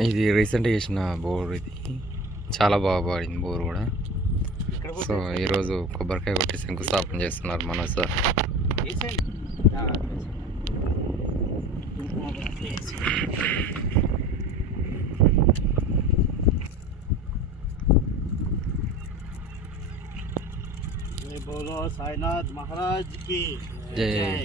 ఇది రీసెంట్గా చేసిన బోర్. ఇది చాలా బాగా పడింది బోర్ కూడా. సో ఈరోజు కొబ్బరికాయ కొట్టి శంకుస్థాపన చేస్తున్నారు మన సార్. बोलो साईनाथ महाराज की जय।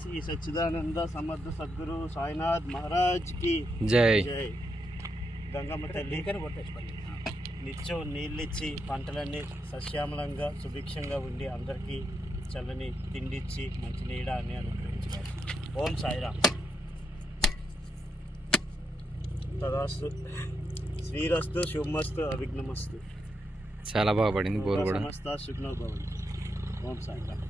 श्री सच्चिदानंद समर्थ सद्गुरु साईनाथ महाराज की జై. जय. గంగమ్మ తల్లి నిత్యం నీళ్ళిచ్చి పంటలన్నీ సస్యామలంగా సుభిక్షంగా ఉండి అందరికీ చల్లని తిండిచ్చి మంచి నీడ అని అనుగ్రహించారు. ఓం సాయిరామ్. తదాస్తు. శ్రీరస్తు శుభమస్తు అవిఘ్నమస్తు. చాలా బాగా పడింది బోర్ కూడా. సమస్త సుఖనో భవంతు. ఓం సాయిరామ్.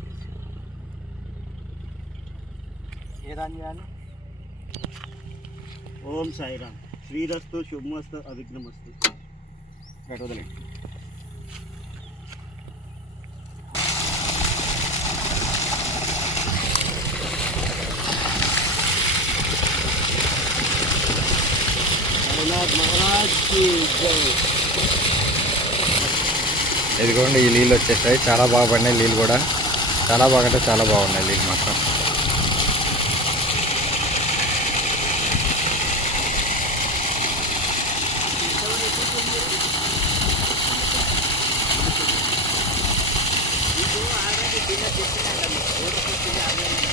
ఓం సాయిరామ్. శ్రీరస్తు శుభమస్తు అవిఘ్నమస్తు. సాయినాథ్ మహారాజ్ కి జై. ఇదిగోండి ఈ నీళ్ళు వచ్చేసాయి. చాలా బాగా పడినాయి నీళ్ళు కూడా. చాలా బాగా అంటే చాలా బాగున్నాయి నీళ్ళు మాత్రం. ఇది ఆల్రెడీ